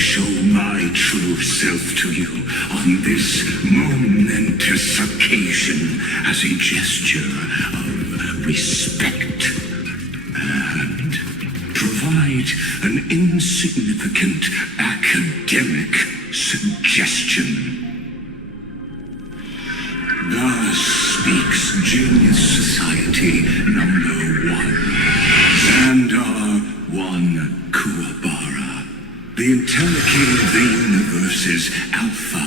show my true self to you on this momentous occasion as a gesture of respect and provide an insignificant academic suggestion. Thus speaks Genius Society number 1 and our one Kuwabara, the Intellicate of the universe's Alpha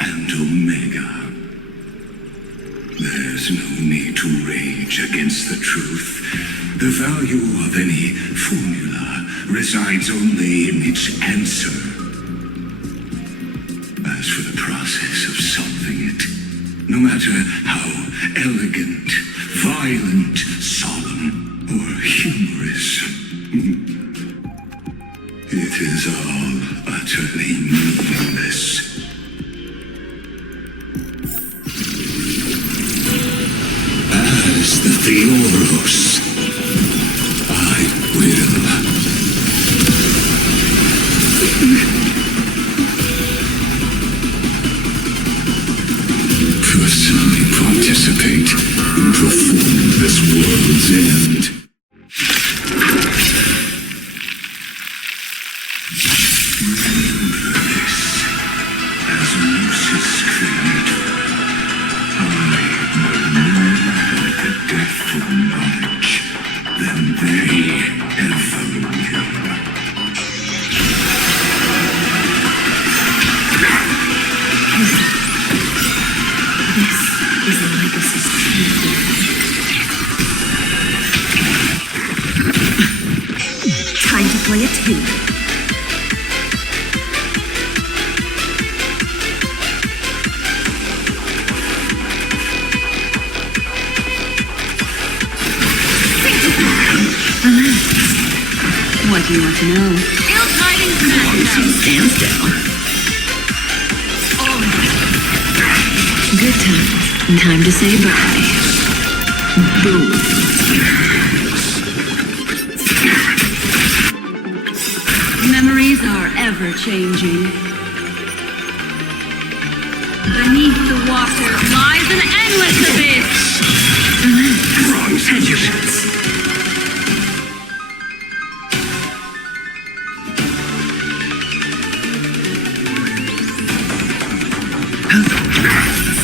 and Omega. There's no need to rage against the truth. The value of any formula resides only in its answer. As for the process of solving it, no matter how elegant, violent, solemn, or humorous, it is all utterly meaningless. As the Theoros, I will personally participate in performing this world's end. Remember this, as Moses creator, I know more about the depth of knowledge than they ever knew. Is the legacy's time to play a tape. What do you want to know? Stand still. Good times. Time to say bye. Boom. Memories are ever changing. Beneath the water lies an endless abyss. Hedge your bets.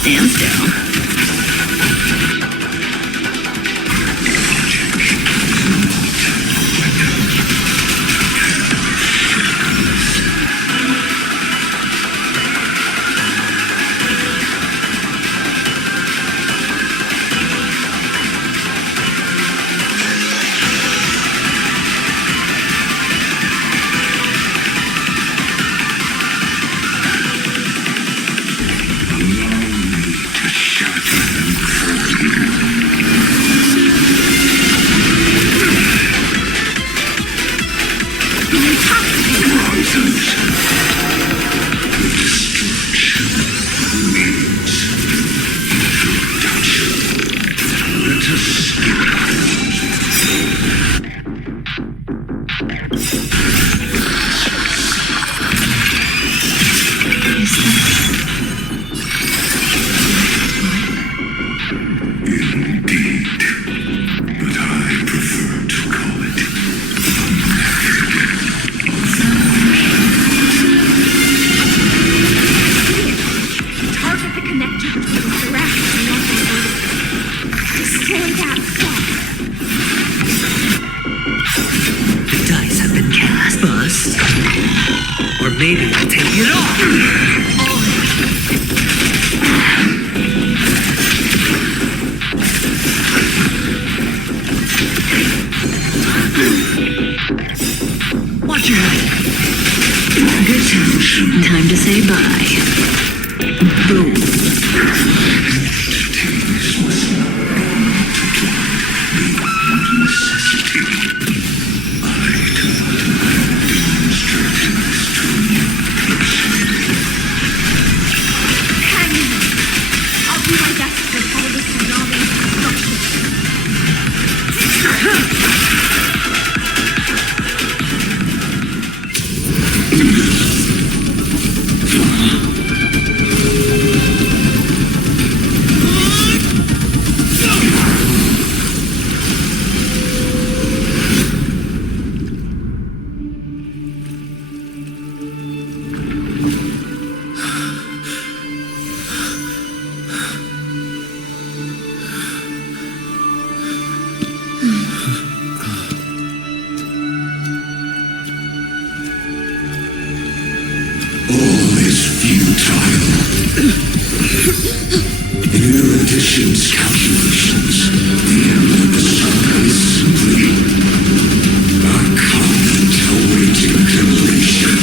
Stand still. Maybe I'll take it off. Watch your head. Good times. Time to say bye. Boom. Entities must not be multiplied beyond necessity. I do not mind demonstrating this to you personally. Hang in. I'll do my best to follow this tsunami instructions. All is futile. In erudition's calculations, the end of the saga is simply a comment awaiting completion.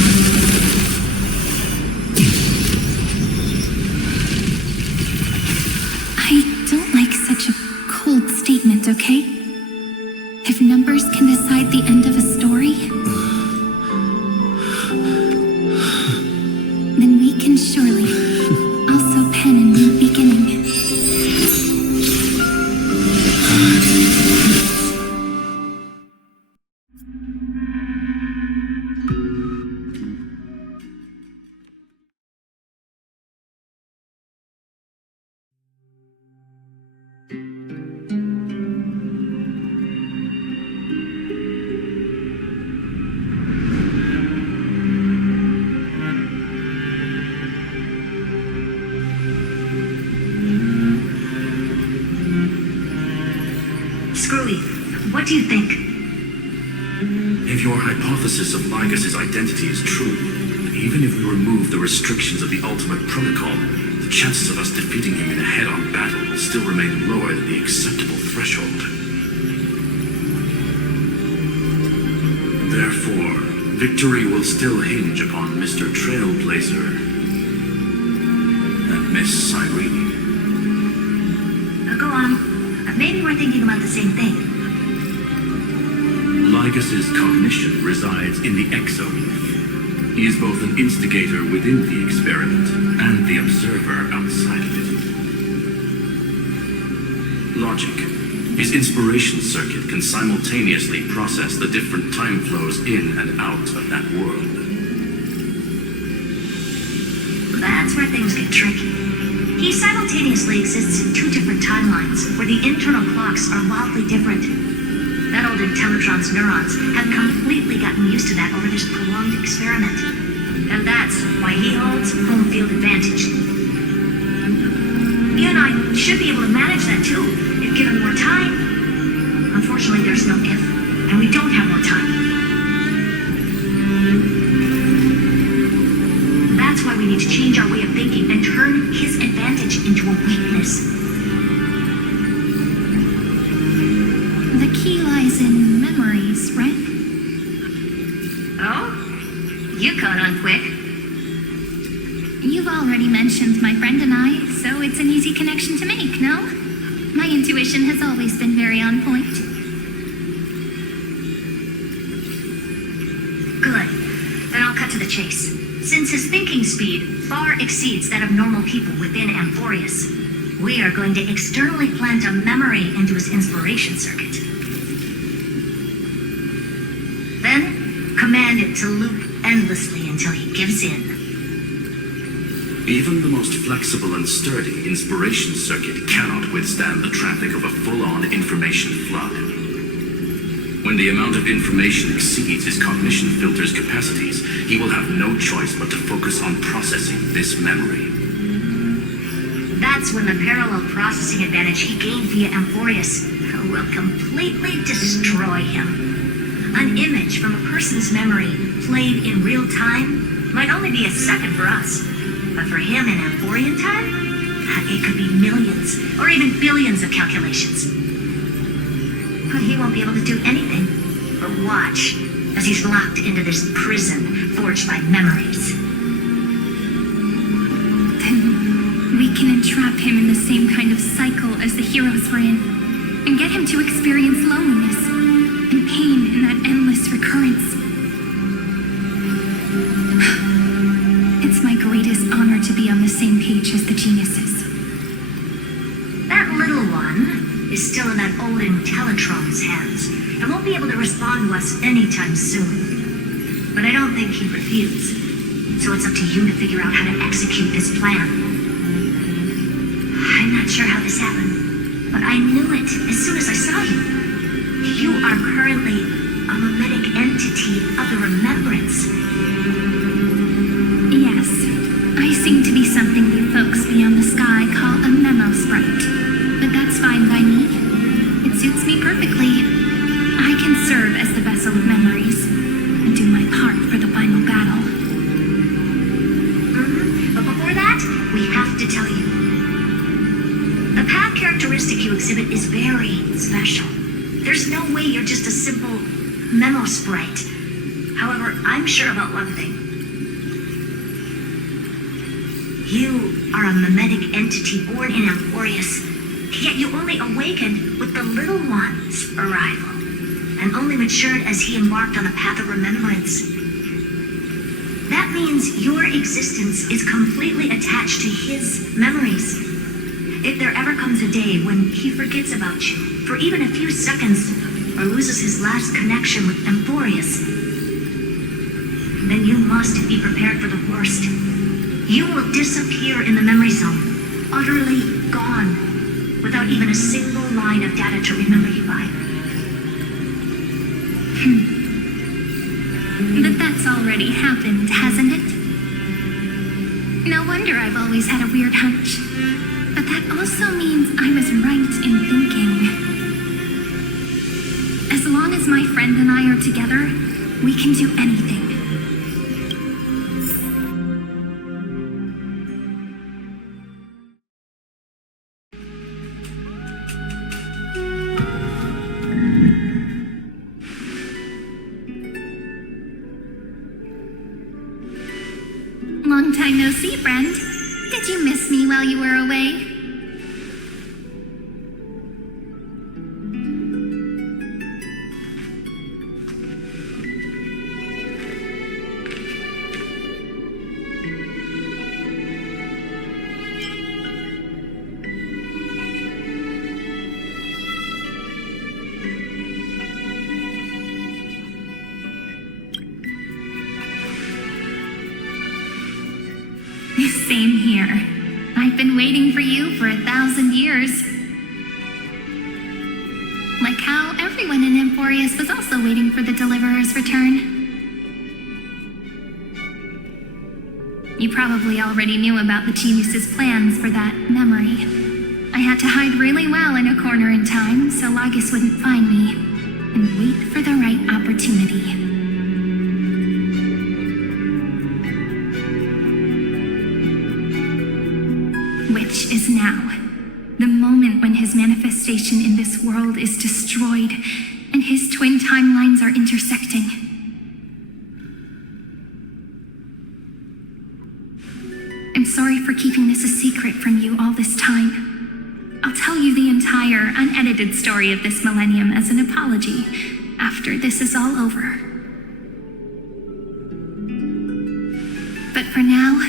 I don't like such a cold statement, okay? If numbers can decide the end of a story, then we can surely also pen a new beginning. Screwy, what do you think? If your hypothesis of Ligus's identity is true, then even if we remove the restrictions of the Ultimate Protocol, the chances of us defeating him in a head-on battle will still remain lower than the acceptable threshold. Therefore, victory will still hinge upon Mr. Trailblazer and Miss Cyrene. Go on. Maybe we're thinking about the same thing. Ligus's cognition resides in the exo. He is both an instigator within the experiment and the observer outside of it. Logic. His inspiration circuit can simultaneously process the different time flows in and out of that world. That's where things get tricky. He simultaneously exists in two different timelines, where the internal clocks are wildly different. That old Intellitron's neurons have completely gotten used to that over this prolonged experiment. And that's why he holds home field advantage. You and I should be able to manage that too, if given more time. Unfortunately, there's no if, and we don't have more time. That's why we need to change our way of thinking and turn his advantage into a weakness. The key lies in memories, right? Oh? You caught on quick. You've already mentioned my friend and I, so it's an easy connection to make, no? My intuition has always been very on point. Good. Then I'll cut to the chase. Since his thinking speed far exceeds that of normal people within Amphoreus, we are going to externally plant a memory into his inspiration circuit. Then, command it to loop endlessly until he gives in. Even the most flexible and sturdy inspiration circuit cannot withstand the traffic of a full-on information flood. When the amount of information exceeds his cognition filter's capacities, he will have no choice but to focus on processing this memory. That's when the parallel processing advantage he gained via Amphoreus will completely destroy him. An image from a person's memory played in real time might only be a second for us, but for him in Amphorian time, it could be millions or even billions of calculations. But he won't be able to do anything but watch as he's locked into this prison forged by memories. Then we can entrap him in the same kind of cycle as the heroes were in, and get him to experience loneliness and pain in that endless recurrence. It's my greatest honor to be on the same page as the geniuses. That little one is still in that old Intellitron's hands and won't be able to respond to us anytime soon. But I don't think he'd refuse. So it's up to you to figure out how to execute this plan. I'm not sure how this happened, but I knew it as soon as I saw you. You are currently a mimetic entity of the remembrance. Yes, I seem to be something you folks beyond the sky call a memo sprite. But that's fine by me. It suits me perfectly. I can serve as the vessel of memories and do my part for the final battle. have to tell you. The path characteristic you exhibit is very special. There's no way you're just a simple memo sprite. However, I'm sure about one thing. You are a mimetic entity born in Amphoreus, yet you only awakened with the little one's arrival, and only matured as he embarked on the path of remembrance. That means your existence is completely attached to his memories. If there ever comes a day when he forgets about you for even a few seconds, or loses his last connection with Amphoreus, then you must be prepared for the worst. You will disappear in the memory zone, utterly gone, without even a single line of data to remember you by. But that's already happened, hasn't it? No wonder I've always had a weird hunch. But that also means I was right in thinking. As long as my friend and I are together, we can do anything. Long time no see, friend. Did you miss me while you were away? Same here. I've been waiting for you for 1,000 years. Like how everyone in Amphoreus was also waiting for the Deliverer's return. You probably already knew about the genius's plans for that memory. I had to hide really well in a corner in time so Lagos wouldn't find me, and wait for the right opportunity. Which is now. The moment when his manifestation in this world is destroyed and his twin timelines are intersecting. I'm sorry for keeping this a secret from you all this time. I'll tell you the entire unedited story of this millennium as an apology after this is all over. But for now,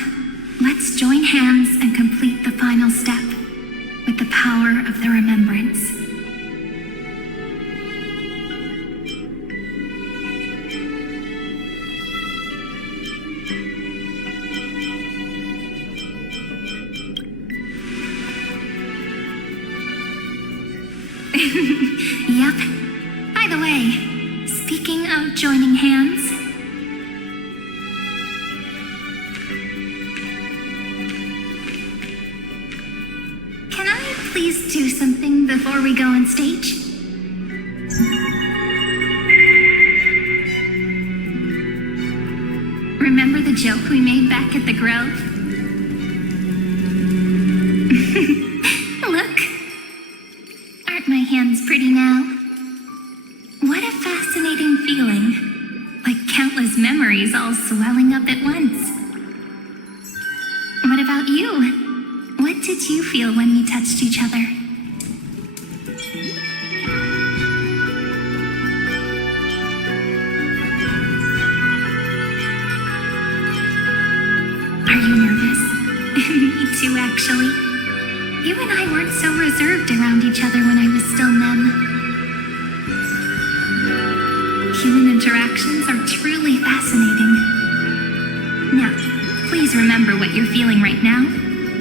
let's join hands and complete the final step with the power of the remembrance. Yep. By the way, speaking of joining hands, please do something before we go on stage? Remember the joke we made back at the Grove? Look. Aren't my hands pretty now? What a fascinating feeling. Like countless memories all swelling up at once. What about you? What did you feel when we touched each other? Are you nervous? Me too, actually. You and I weren't so reserved around each other when I was still Mem. Human interactions are truly fascinating. Now, please remember what you're feeling right now.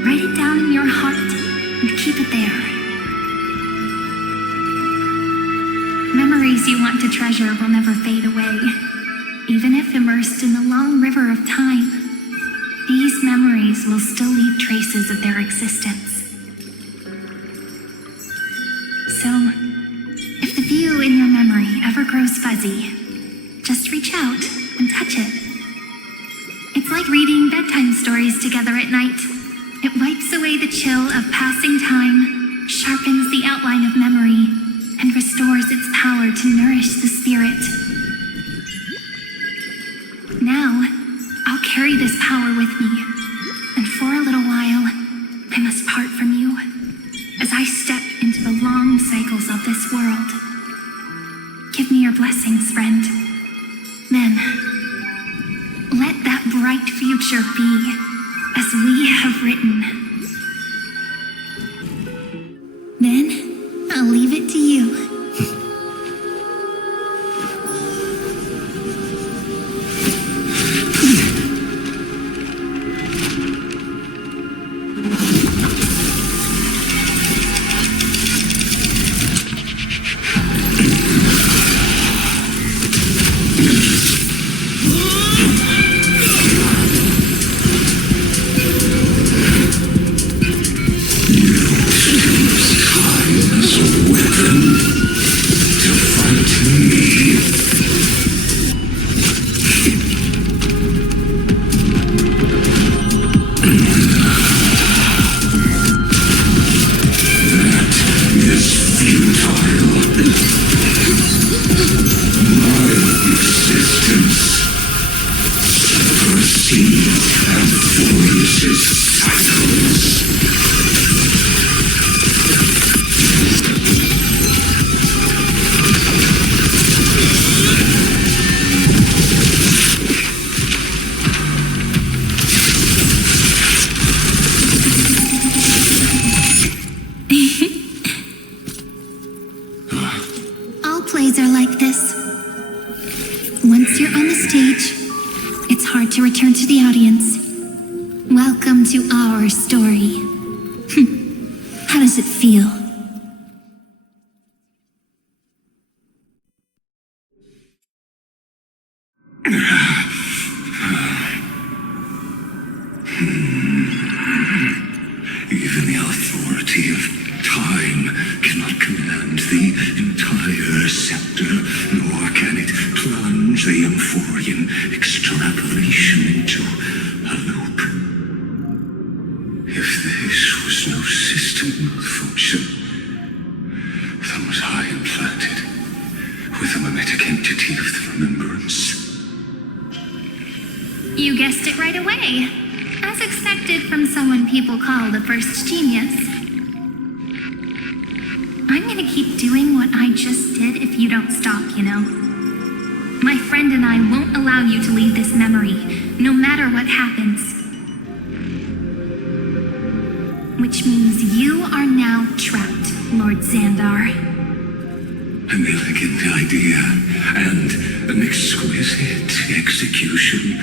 Write it down in your heart and keep it there. Memories you want to treasure will never fade away. Even if immersed in the long river of time, these memories will still leave traces of their existence. So, if the view in your memory ever grows fuzzy, just reach out and touch it. It's like reading bedtime stories together at night. It wipes away the chill of passing time, sharpens the outline of memory, and restores its power to nourish the spirit. Now, I'll carry this power with me, and for a little while, I must part from you, as I step into the long cycles of this world. Give me your blessings, friend. Then, let that bright future be as we have written. Then, I'll leave it to you. Plays are like this. Once you're on the stage, it's hard to return to the audience. Welcome to our story. How does it feel? Even the authority of time cannot command the entire scepter, nor can it plunge the Amphorean extrapolation into a loop. If this was no system malfunction, then was I implanted with a mimetic entity of the remembrance? You guessed it right away. As expected from someone people call the first genius. I'm gonna keep doing what I just did if you don't stop, you know. My friend and I won't allow you to leave this memory, no matter what happens. Which means you are now trapped, Lord Xandar. An elegant idea and an exquisite execution.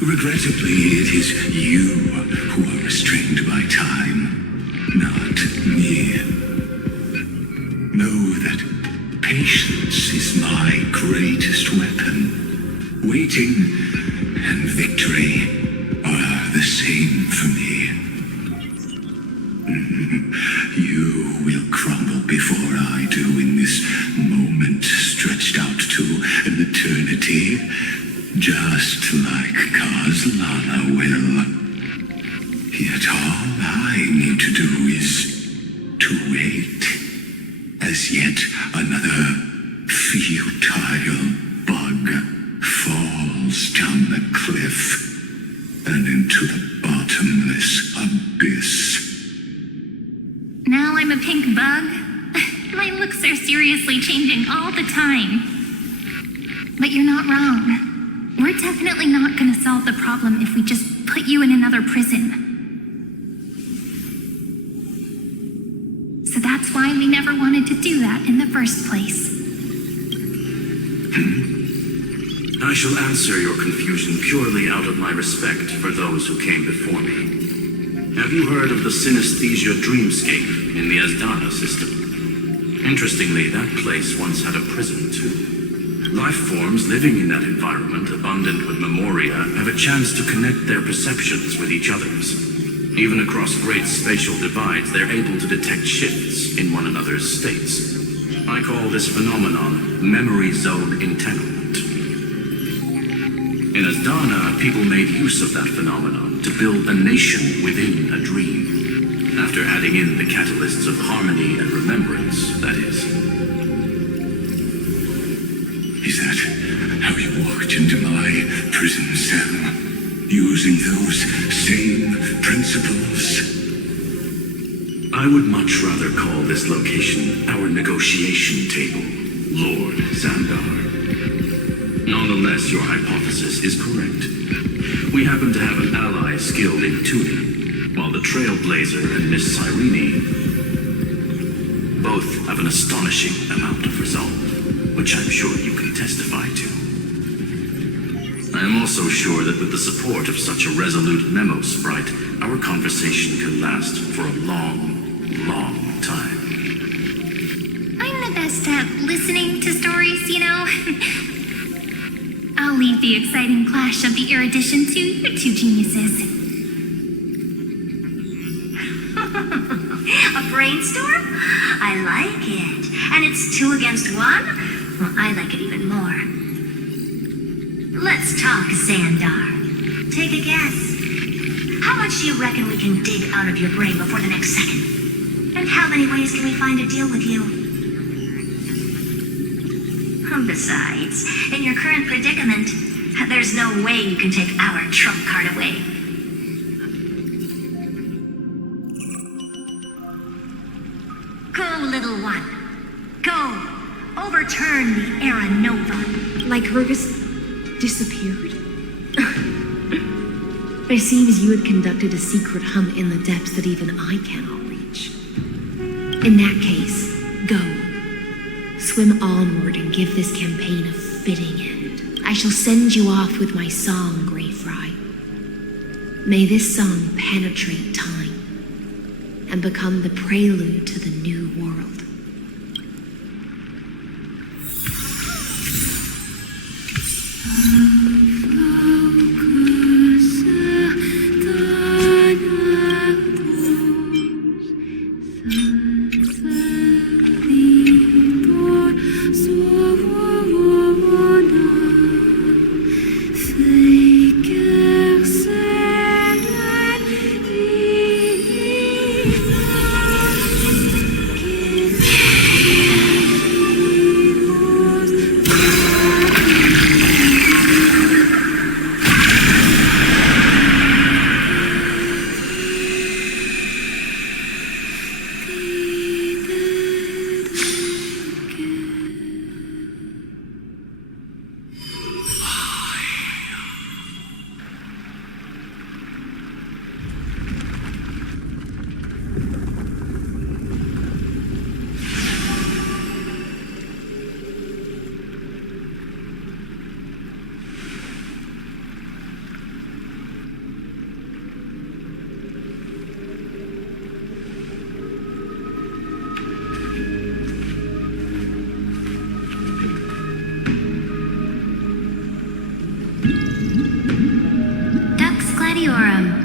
Regrettably, it is you who are restrained by time, not me. Know that patience is my greatest weapon. Waiting and victory are the same for me. You will crumble before I do in this moment stretched out to an eternity, just like Kazlana will. Yet all I need to do is to wait, as yet another futile bug falls down the cliff and into the bottomless abyss. Now I'm a pink bug? My looks are seriously changing all the time. But you're not wrong. We're definitely not gonna solve the problem if we just put you in another prison. So that's why we never wanted to do that in the first place. I shall answer your confusion purely out of my respect for those who came before me. Have you heard of the synesthesia dreamscape in the Asdana system? Interestingly, that place once had a prison too. Life forms living in that environment, abundant with memoria, have a chance to connect their perceptions with each other's. Even across great spatial divides, they're able to detect shifts in one another's states. I call this phenomenon memory zone entanglement. In Asdana, people made use of that phenomenon to build a nation within a dream, after adding in the catalysts of harmony and remembrance, that is. Is that how you walked into my prison cell? Using those same principles? I would much rather call this location our negotiation table, Lord Xandar. Nonetheless, your hypothesis is correct. We happen to have an ally skilled in tuning, while the Trailblazer and Miss Cyrene both have an astonishing amount of resolve, which I'm sure you can testify to. I am also sure that with the support of such a resolute memo sprite, our conversation can last for a long time. I'm the best at listening to stories, you know. I'll leave the exciting clash of the erudition to you two geniuses. A brainstorm? I like it. And it's 2 against 1? Well, I like it even more. Let's talk, Xandar. Take a guess. How much do you reckon we can dig out of your brain before the next second? And how many ways can we find to deal with you? Besides, in your current predicament, there's no way you can take our trump card away. Go, little one. Go. Overturn the era Nova. Like Hergus disappeared? It seems you had conducted a secret hunt in the depths that even I cannot reach. In that case, go. Swim onward and give this campaign a fitting end. I shall send you off with my song, Grey Fry. May this song penetrate time and become the prelude to the new world.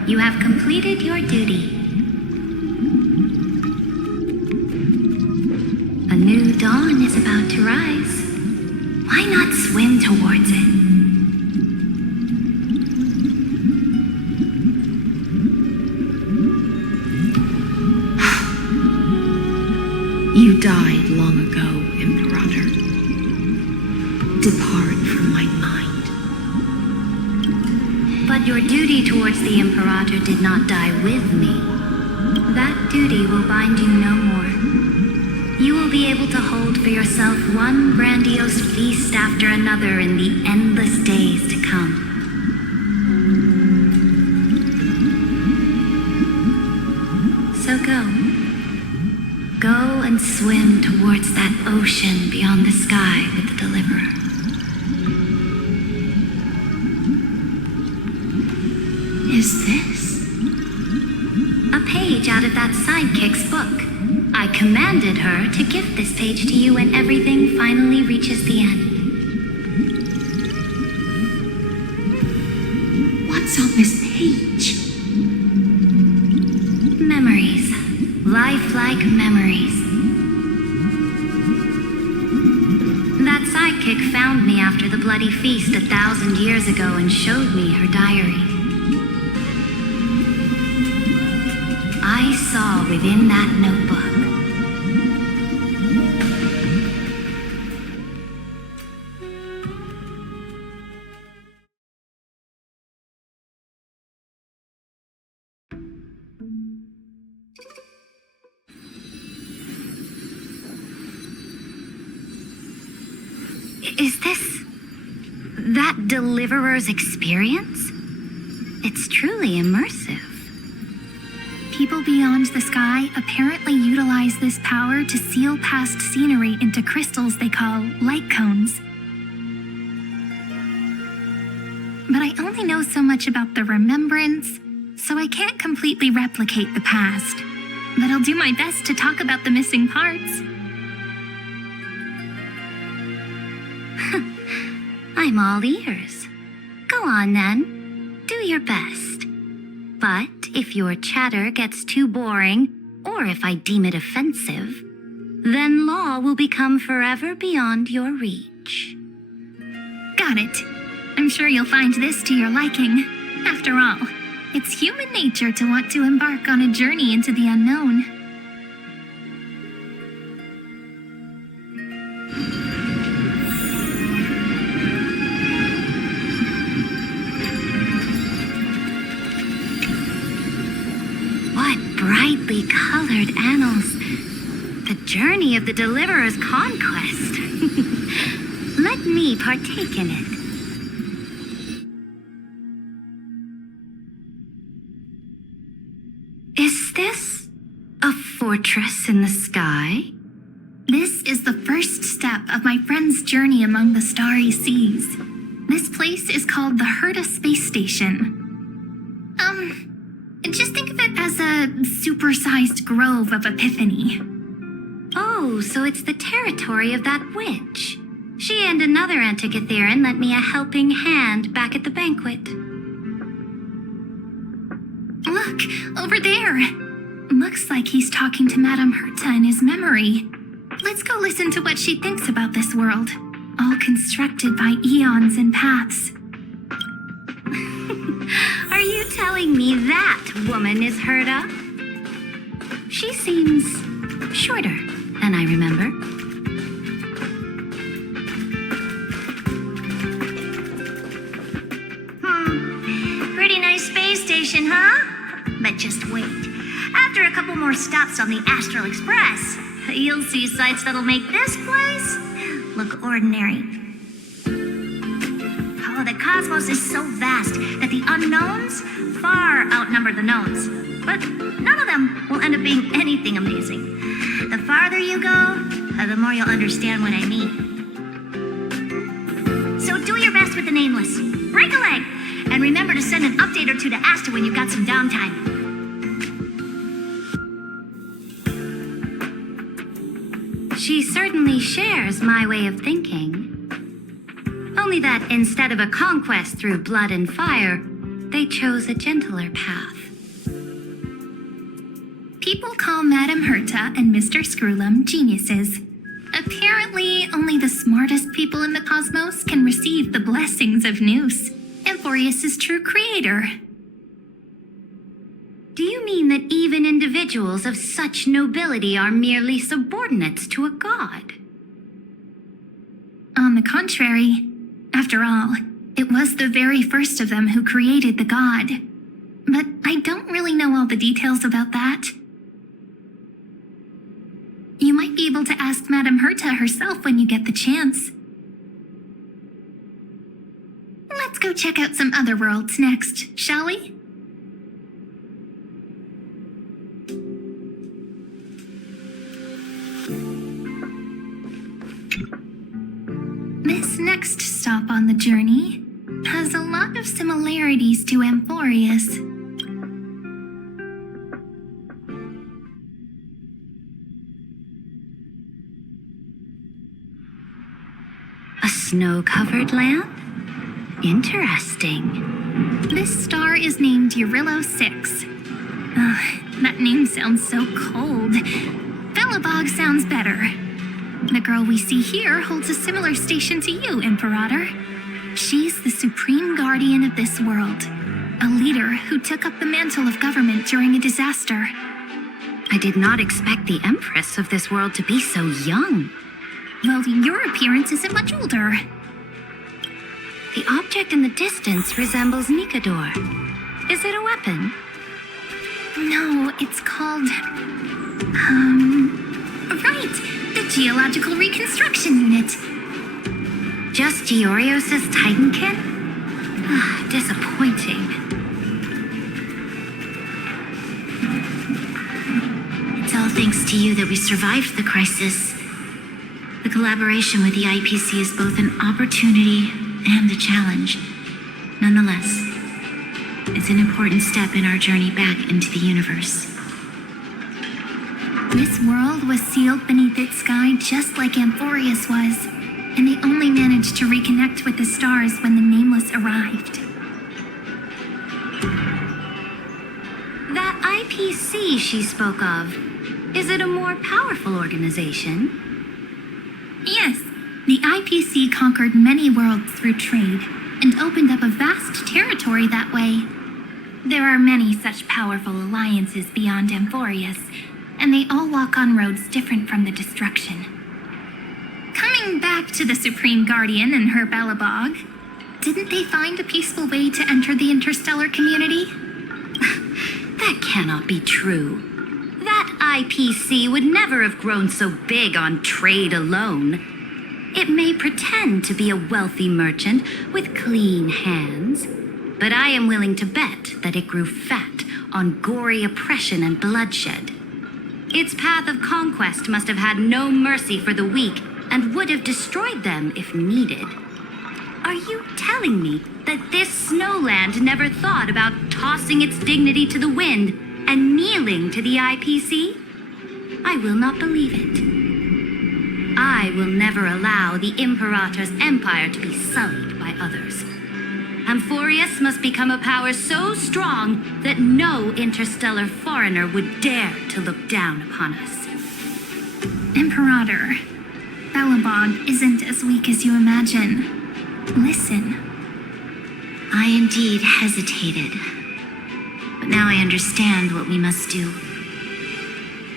You have completed your duty. A new dawn is about to rise. Why not swim towards it? You died long ago, Imperator. Depart from my mind. But your duty towards the Imperator did not die with me. That duty will bind you no more. You will be able to hold for yourself one grandiose feast after another in the endless days to come. So go. Go and swim towards that ocean beyond the sky with the Deliverer. Is this? A page out of that sidekick's book. I commanded her to gift this page to you when everything finally reaches the end. What's on this page? Memories. Lifelike memories. That sidekick psychic found me after the bloody feast 1,000 years ago and showed me her diary. I saw within that notebook Is this that deliverer's experience? It's truly immersive. People beyond the sky apparently utilize this power to seal past scenery into crystals they call light cones. But I only know so much about the remembrance, so I can't completely replicate the past. But I'll do my best to talk about the missing parts. I'm all ears. Go on then. Do your best. But if your chatter gets too boring, or if I deem it offensive, then law will become forever beyond your reach. Got it. I'm sure you'll find this to your liking. After all, it's human nature to want to embark on a journey into the unknown. Brightly colored annals. The journey of the Deliverer's conquest. Let me partake in it. Is this a fortress in the sky? This is the first step of my friend's journey among the starry seas. This place is called the Herta Space Station. Just think of it as a supersized grove of Epiphany. Oh, so it's the territory of that witch. She and another Antikytherian lent me a helping hand back at the banquet. Look, over there. Looks like he's talking to Madame Herta in his memory. Let's go listen to what she thinks about this world, all constructed by eons and paths. Are you telling me that woman is Herta? She seems shorter than I remember. Pretty nice space station, huh? But just wait. After a couple more stops on the Astral Express, you'll see sights that'll make this place look ordinary. Oh, the cosmos is so vast that the unknowns far outnumber the knowns. But none of them will end up being anything amazing. The farther you go, the more you'll understand what I mean. So do your best with the nameless. Break a leg! And remember to send an update or two to Asta when you've got some downtime. She certainly shares my way of thinking. Only that instead of a conquest through blood and fire, they chose a gentler path. People call Madame Herta and Mr. Screwlum geniuses. Apparently, only the smartest people in the cosmos can receive the blessings of Nous, Amphoreus' true creator. Do you mean that even individuals of such nobility are merely subordinates to a god? On the contrary, after all, it was the very first of them who created the god. But I don't really know all the details about that. You might be able to ask Madame Herta herself when you get the chance. Let's go check out some other worlds next, shall we? This next stop on the journey has a lot of similarities to Amphoreus. A snow-covered lamp? Interesting. This star is named Eurillo 6. That name sounds so cold. Felibog sounds better. The girl we see here holds a similar station to you, Imperator. She's the supreme guardian of this world, a leader who took up the mantle of government during a disaster. I did not expect the Empress of this world to be so young. Well, your appearance isn't much older. The object in the distance resembles Nikador. Is it a weapon? No, it's called... Right! The Geological Reconstruction Unit. Just Giorios' Titankin? Disappointing. It's all thanks to you that we survived the crisis. The collaboration with the IPC is both an opportunity and a challenge. Nonetheless, it's an important step in our journey back into the universe. This world was sealed beneath its sky just like Amphoreus was, and they only managed to reconnect with the stars when the Nameless arrived. That IPC she spoke of, is it a more powerful organization? Yes, the IPC conquered many worlds through trade and opened up a vast territory that way. There are many such powerful alliances beyond Amphoreus, and they all walk on roads different from the destruction. Coming back to the Supreme Guardian and her Belobog, didn't they find a peaceful way to enter the interstellar community? That cannot be true. That IPC would never have grown so big on trade alone. It may pretend to be a wealthy merchant with clean hands, but I am willing to bet that it grew fat on gory oppression and bloodshed. Its path of conquest must have had no mercy for the weak and would have destroyed them if needed. Are you telling me that this snowland never thought about tossing its dignity to the wind and kneeling to the IPC? I will not believe it. I will never allow the Imperator's empire to be sullied by others. Amphoreus must become a power so strong that no interstellar foreigner would dare to look down upon us. Imperator, Belobog isn't as weak as you imagine. Listen. I indeed hesitated. But now I understand what we must do.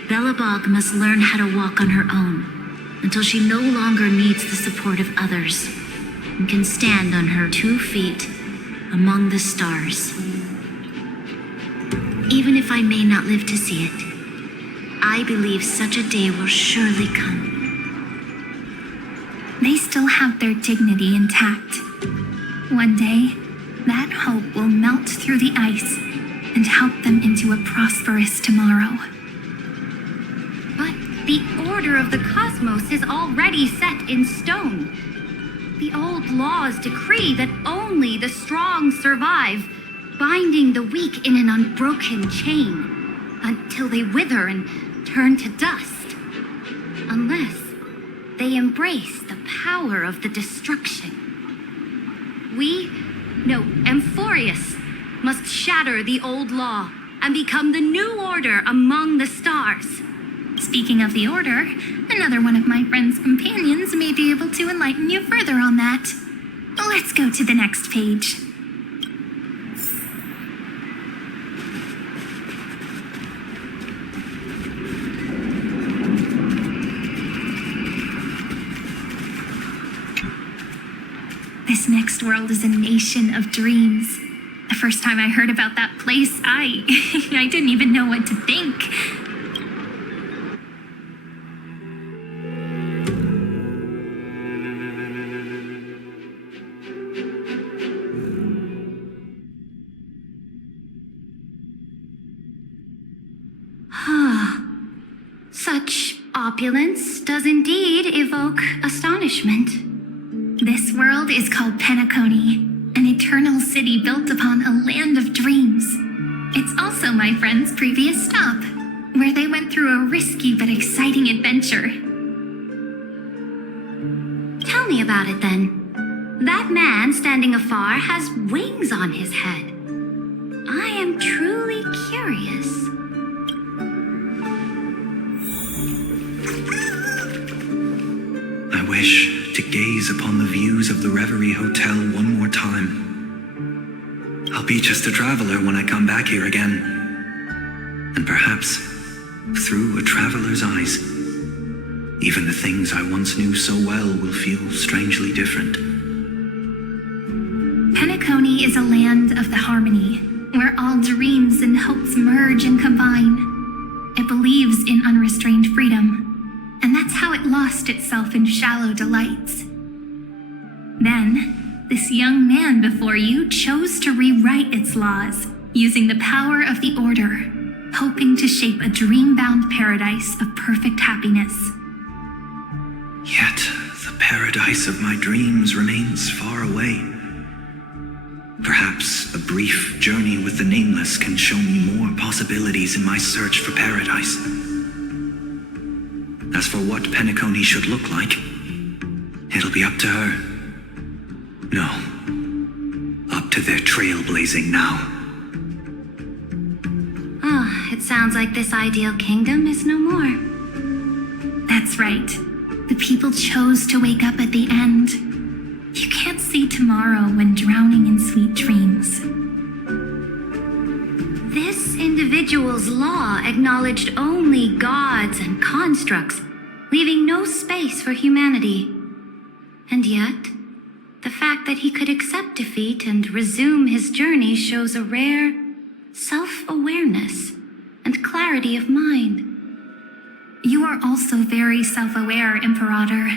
Belobog must learn how to walk on her own until she no longer needs the support of others and can stand on her 2 feet among the stars. Even if I may not live to see it, I believe such a day will surely come. They still have their dignity intact. One day, that hope will melt through the ice and help them into a prosperous tomorrow. But the order of the cosmos is already set in stone. The old laws decree that only the strong survive, binding the weak in an unbroken chain until they wither and turn to dust. Unless they embrace the power of the destruction. Amphoreus must shatter the old law and become the new order among the stars. Speaking of the Order, another one of my friend's companions may be able to enlighten you further on that. Let's go to the next page. This next world is a nation of dreams. The first time I heard about that place, I didn't even know what to think. Such opulence does indeed evoke astonishment. This world is called Penacony, an eternal city built upon a land of dreams. It's also my friend's previous stop, where they went through a risky but exciting adventure. Tell me about it then. That man standing afar has wings on his head. I am truly curious. gaze upon the views of the Reverie Hotel one more time. I'll be just a traveler when I come back here again. And perhaps, through a traveler's eyes, even the things I once knew so well will feel strangely different. Penacony is a land of the harmony, where all dreams and hopes merge and combine. It believes in unrestrained freedom, and that's how it lost itself in shallow delights. Then, this young man before you chose to rewrite its laws, using the power of the Order, hoping to shape a dream-bound paradise of perfect happiness. Yet, the paradise of my dreams remains far away. Perhaps a brief journey with the Nameless can show me more possibilities in my search for paradise. As for what Penacony should look like, it'll be up to her. No, up to their trailblazing now. Oh, it sounds like this ideal kingdom is no more. That's right. The people chose to wake up at the end. You can't see tomorrow when drowning in sweet dreams. This individual's law acknowledged only gods and constructs, leaving no space for humanity. And yet, the fact that he could accept defeat and resume his journey shows a rare self-awareness and clarity of mind. You are also very self-aware, Imperator.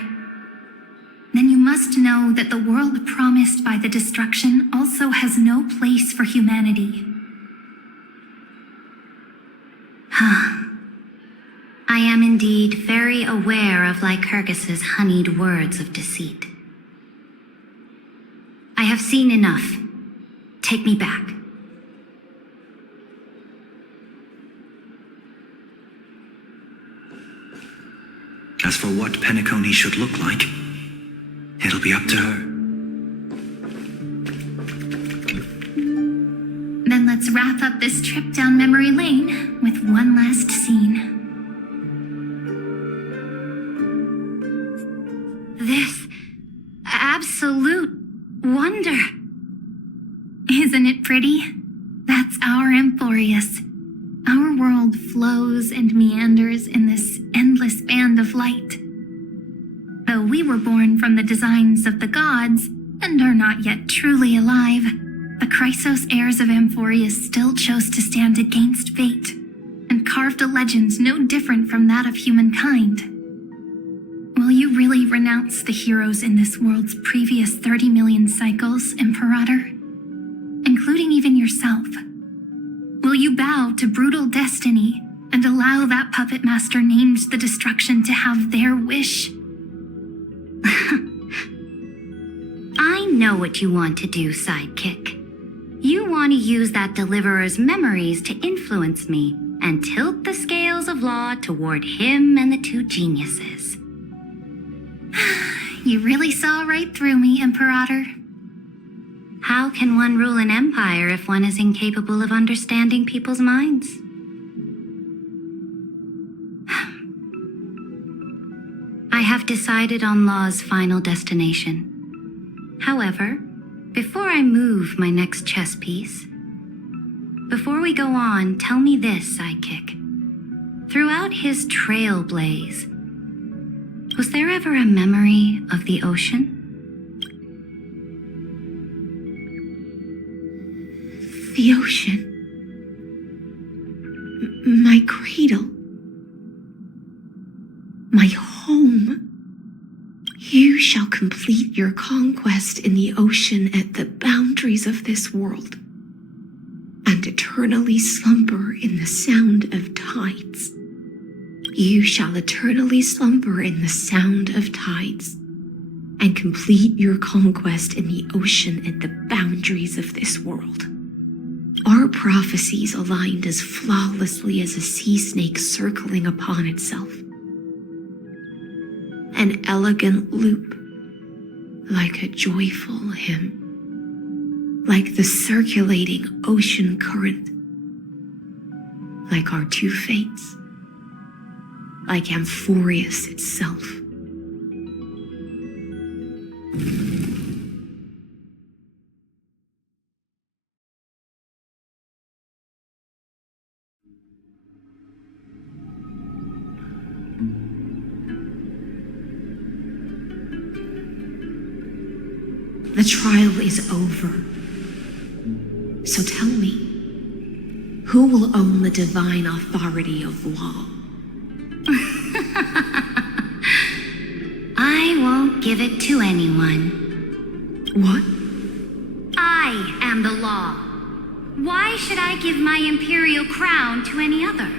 Then you must know that the world promised by the destruction also has no place for humanity. I am indeed very aware of Lycurgus's honeyed words of deceit. I have seen enough. Take me back. As for what Penacony should look like, it'll be up to her. Then let's wrap up this trip down memory lane with one last scene. This absolute wonder. Isn't it pretty? That's our Amphoreus. Our world flows and meanders in this endless band of light. Though we were born from the designs of the gods and are not yet truly alive, the Chrysos heirs of Amphoreus still chose to stand against fate and carved a legend no different from that of humankind. Will you really renounce the heroes in this world's previous 30 million cycles, Imperator? Including even yourself. Will you bow to brutal destiny and allow that puppet master named the destruction to have their wish? I know what you want to do, sidekick. You want to use that deliverer's memories to influence me and tilt the scales of law toward him and the two geniuses. You really saw right through me, Imperator. How can one rule an empire if one is incapable of understanding people's minds? I have decided on Law's final destination. However, before I move my next chess piece, before we go on, tell me this, sidekick. Throughout his trailblaze, was there ever a memory of the ocean? The ocean. My cradle. My home. You shall complete your conquest in the ocean at the boundaries of this world, and eternally slumber in the sound of tides. You shall eternally slumber in the sound of tides, and complete your conquest in the ocean at the boundaries of this world. Our prophecies aligned as flawlessly as a sea snake circling upon itself. An elegant loop, like a joyful hymn, like the circulating ocean current, like our two fates, like Amphoreus itself. The trial is over. So tell me, who will own the divine authority of law? I won't give it to anyone. What? I am the law. Why should I give my imperial crown to any other?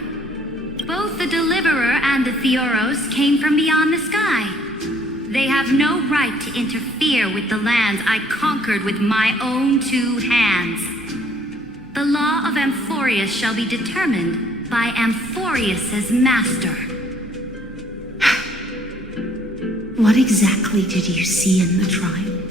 Both the Deliverer and the Theoros came from beyond the sky. They have no right to interfere with the lands I conquered with my own 2 hands. The law of Amphoreus shall be determined by Amphoreus's master. What exactly did you see in the trial?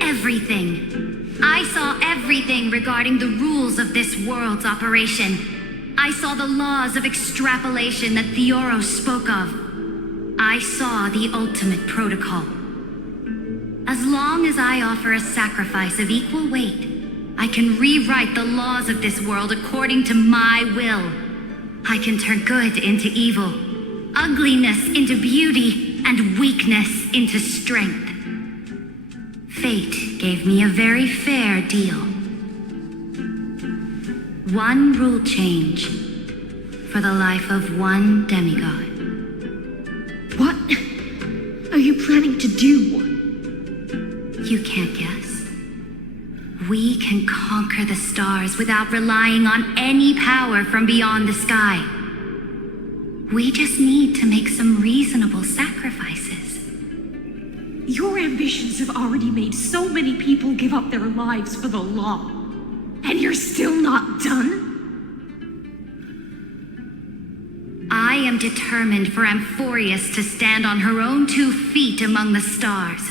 Everything. I saw everything regarding the rules of this world's operation. I saw the laws of extrapolation that Theoros spoke of. I saw the ultimate protocol. As long as I offer a sacrifice of equal weight, I can rewrite the laws of this world according to my will. I can turn good into evil, ugliness into beauty, and weakness into strength. Fate gave me a very fair deal. 1 rule change for the life of 1 demigod. What are you planning to do? You can't guess. We can conquer the stars without relying on any power from beyond the sky. We just need to make some reasonable sacrifices. Your ambitions have already made so many people give up their lives for the law. And you're still not done? I am determined for Amphoreus to stand on her own 2 feet among the stars.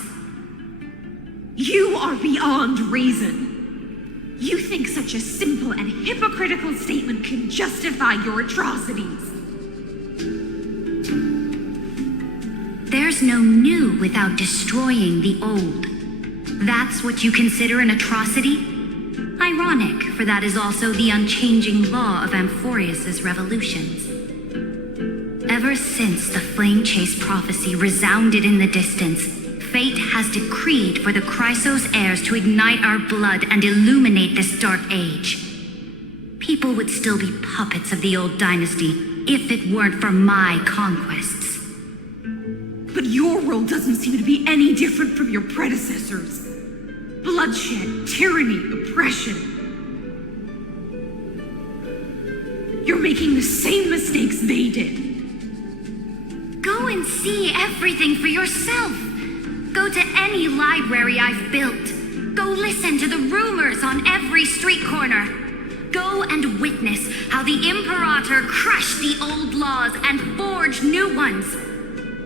You are beyond reason. You think such a simple and hypocritical statement can justify your atrocities. There's no new without destroying the old. That's what you consider an atrocity? Ironic, for that is also the unchanging law of Amphoreus's revolutions. Ever since the Flame Chase prophecy resounded in the distance, fate has decreed for the Chrysos heirs to ignite our blood and illuminate this dark age. People would still be puppets of the old dynasty if it weren't for my conquests. But your world doesn't seem to be any different from your predecessors. Bloodshed, tyranny, oppression. You're making the same mistakes they did. Go and see everything for yourself. Go to any library I've built. Go listen to the rumors on every street corner. Go and witness how the Imperator crushed the old laws and forged new ones.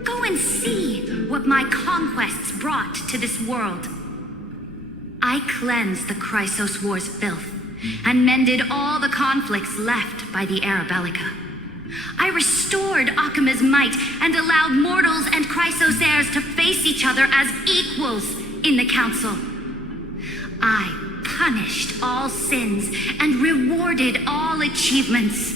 Go and see what my conquests brought to this world. I cleansed the Chrysos War's filth and mended all the conflicts left by the Era Bellica. I restored Akima's might and allowed mortals and Chrysos heirs to face each other as equals in the council. I punished all sins and rewarded all achievements.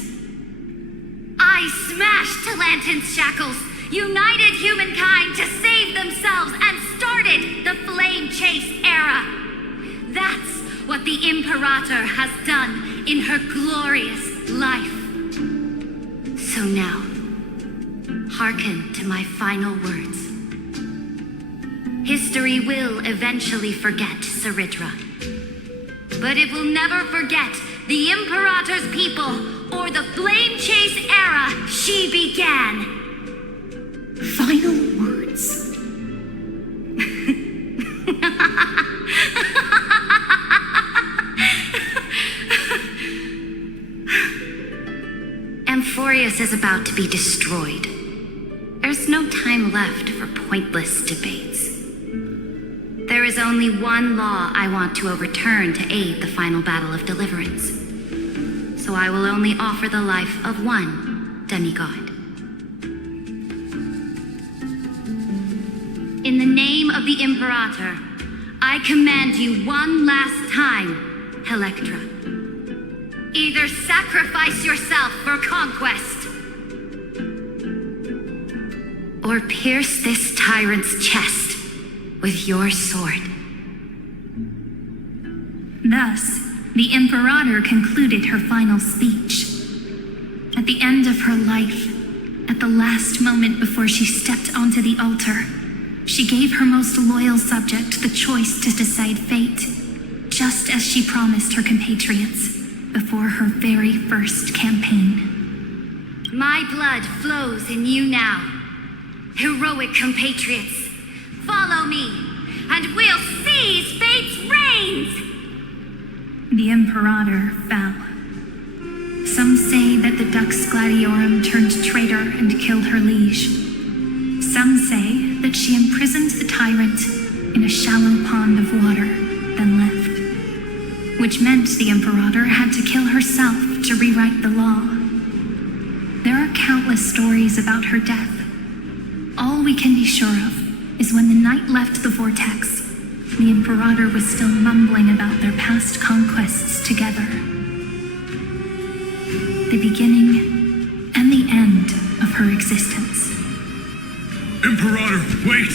I smashed Talantin's shackles, united humankind to save themselves, and started the Flame Chase era. That's what the Imperator has done in her glorious life. So now, hearken to my final words. History will eventually forget Saritra, but it will never forget the Imperator's people or the Flame Chase era she began. Final words. Amphoreus is about to be destroyed. There's no time left for pointless debates. There is only one law I want to overturn to aid the final battle of deliverance. So I will only offer the life of 1 demigod. In the name of of the Imperator, I command you one last time, Electra. Either sacrifice yourself for conquest, or pierce this tyrant's chest with your sword. Thus, the Imperator concluded her final speech. At the end of her life, at the last moment before she stepped onto the altar, she gave her most loyal subject the choice to decide fate, just as she promised her compatriots before her very first campaign. My blood flows in you now. Heroic compatriots, follow me, and we'll seize fate's reins! The Imperator fell. Some say that the Dux Gladiorum turned traitor and killed her liege. Some say that she imprisoned the tyrant in a shallow pond of water, then left. Which meant the Imperator had to kill herself to rewrite the law. There are countless stories about her death. All we can be sure of is when the knight left the vortex, the Imperator was still mumbling about their past conquests together. The beginning and the end of her existence. Imperator, wait!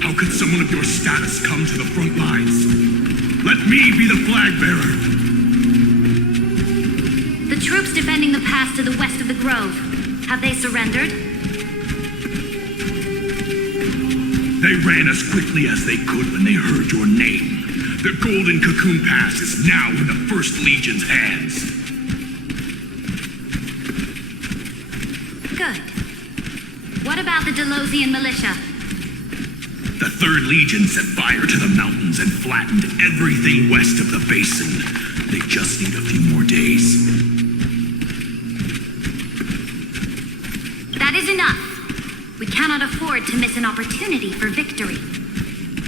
How could someone of your status come to the front lines? Let me be the flag bearer! The troops defending the pass to the west of the grove, have they surrendered? They ran as quickly as they could when they heard your name. The Golden Cocoon Pass is now in the First Legion's hands. Good. What about the Delosian militia? The Third Legion set fire to the mountains and flattened everything west of the basin. They just need a few more days. That is enough. We cannot afford to miss an opportunity for victory.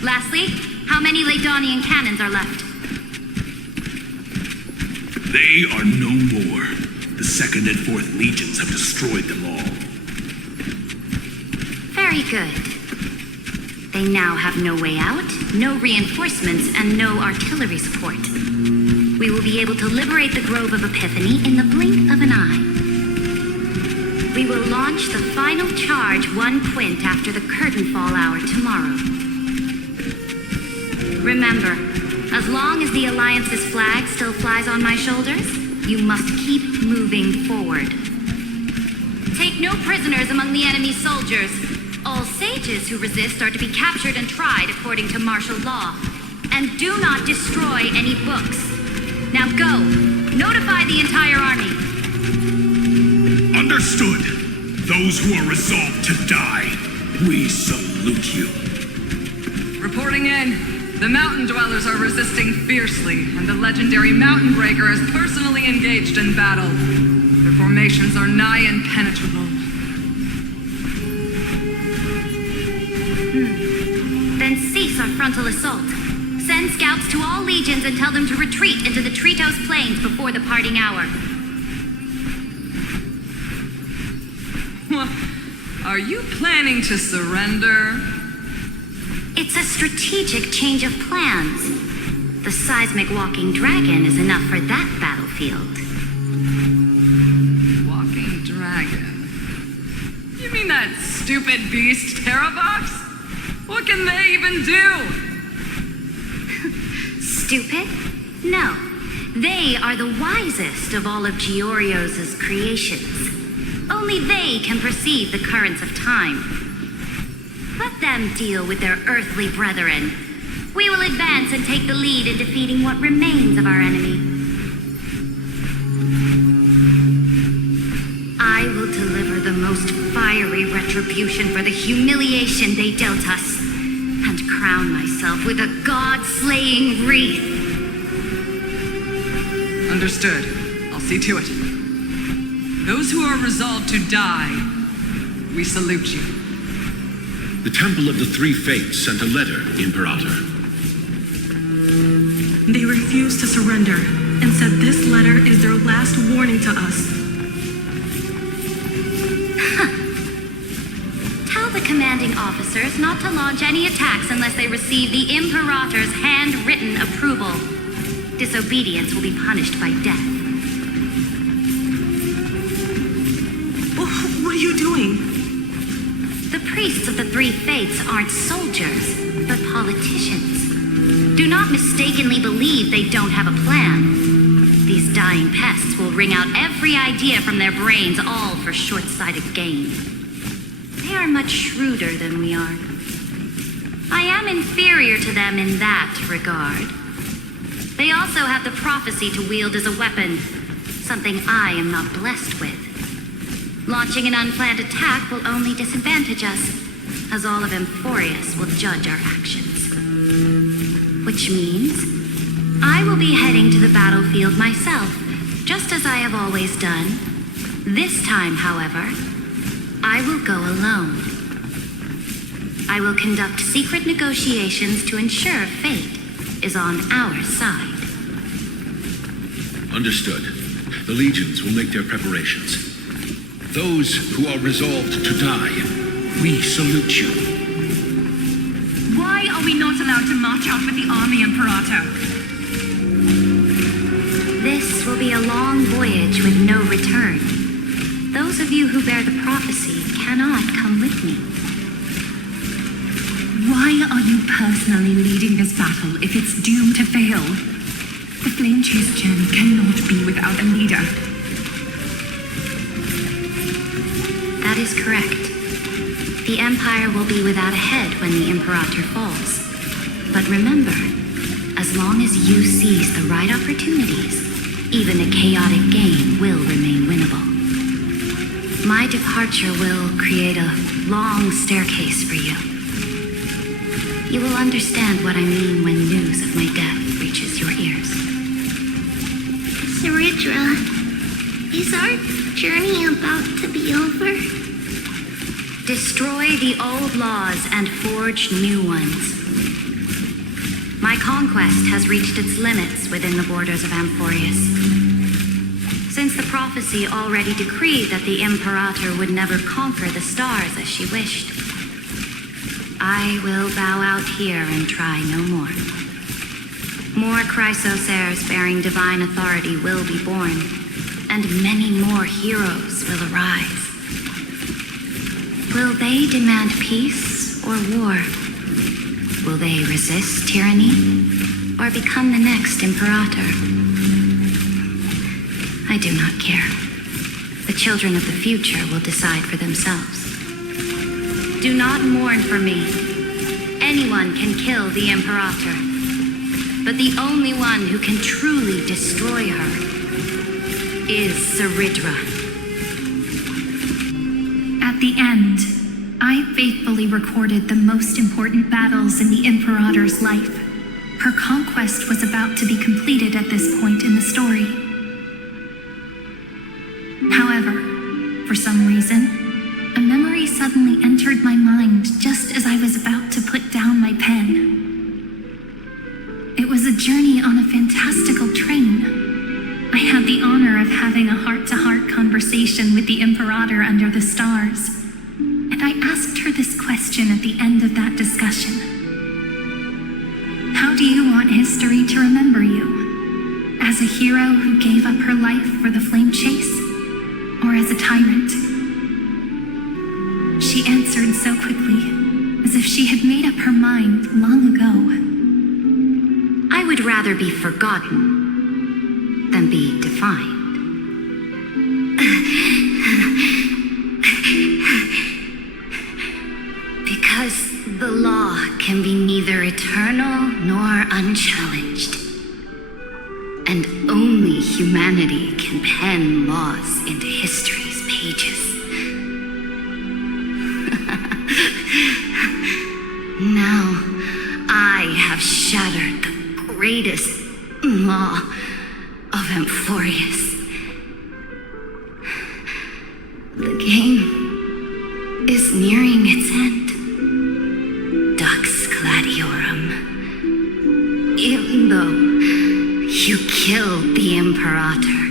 Lastly, how many Ladonian cannons are left? They are no more. The Second and Fourth Legions have destroyed them all. Very good. They now have no way out, no reinforcements, and no artillery support. We will be able to liberate the Grove of Epiphany in the blink of an eye. We will launch the final charge 1 quint after the curtain fall hour tomorrow. Remember, as long as the Alliance's flag still flies on my shoulders, you must keep moving forward. Take no prisoners among the enemy's soldiers. All sages who resist are to be captured and tried according to martial law. And do not destroy any books. Now go. Notify the entire army. Understood. Those who are resolved to die, we salute you. Reporting in. The mountain dwellers are resisting fiercely, and the legendary Mountain Breaker is personally engaged in battle. Their formations are nigh impenetrable. Then cease our frontal assault. Send scouts to all legions and tell them to retreat into the Tritos Plains before the parting hour. Are you planning to surrender? It's a strategic change of plans. The seismic walking dragon is enough for that battlefield. Walking dragon? You mean that stupid beast, Terravox? What can they even do? Stupid? No. They are the wisest of all of Giorio's creations. Only they can perceive the currents of time. Let them deal with their earthly brethren. We will advance and take the lead in defeating what remains of our enemy. I will deliver the most fiery retribution for the humiliation they dealt us, and crown myself with a god-slaying wreath. Understood. I'll see to it. Those who are resolved to die, we salute you. The Temple of the Three Fates sent a letter, Imperator. They refused to surrender and said this letter is their last warning to us. Tell the commanding officers not to launch any attacks unless they receive the Imperator's handwritten approval. Disobedience will be punished by death. What are you doing? The priests of the three faiths aren't soldiers, but politicians. Do not mistakenly believe they don't have a plan. These dying pests will wring out every idea from their brains, all for short-sighted gain. They are much shrewder than we are. I am inferior to them in that regard. They also have the prophecy to wield as a weapon, something I am not blessed with. Launching an unplanned attack will only disadvantage us, as all of Amphoreus will judge our actions. Which means I will be heading to the battlefield myself, just as I have always done. This time, however, I will go alone. I will conduct secret negotiations to ensure fate is on our side. Understood. The legions will make their preparations. Those who are resolved to die, we salute you. Why are we not allowed to march out with the army, Imperator? This will be a long voyage with no return. Those of you who bear the prophecy cannot come with me. Why are you personally leading this battle if it's doomed to fail? The Flame Chase journey cannot be without a leader. That is correct. The Empire will be without a head when the Imperator falls. But remember, as long as you seize the right opportunities, even a chaotic game will remain winnable. My departure will create a long staircase for you. You will understand what I mean when news of my death reaches your ears. Saridra, is our journey about to be over? Destroy the old laws and forge new ones. My conquest has reached its limits within the borders of Amphoreus. Since the prophecy already decreed that the Imperator would never conquer the stars as she wished, I will bow out here and try no more. More Chrysosairs bearing divine authority will be born, and many more heroes will arise. Will they demand peace or war? Will they resist tyranny or become the next Imperator? I do not care. The children of the future will decide for themselves. Do not mourn for me. Anyone can kill the Imperator, but the only one who can truly destroy her is Saridra. At the end, I faithfully recorded the most important battles in the Imperator's life. Her conquest was about to be completed at this point in the story. However, for some reason, a memory suddenly entered my mind just as I was about to put down my pen. It was a journey on a fantastical train. I had the honor of having a heart-to-heart conversation with the Imperator under the stars, and I asked her this question at the end of that discussion. How do you want history to remember you? As a hero who gave up her life for the Flame Chase? Or as a tyrant? She answered so quickly, as if she had made up her mind long ago. I would rather be forgotten than be defined. Because the law can be neither eternal nor unchallenged. And only humanity can pen laws into history's pages. Now, I have shattered the greatest law of Amphoreus. The game is nearing its end. Dux Gladiorum. Even though you killed the Imperator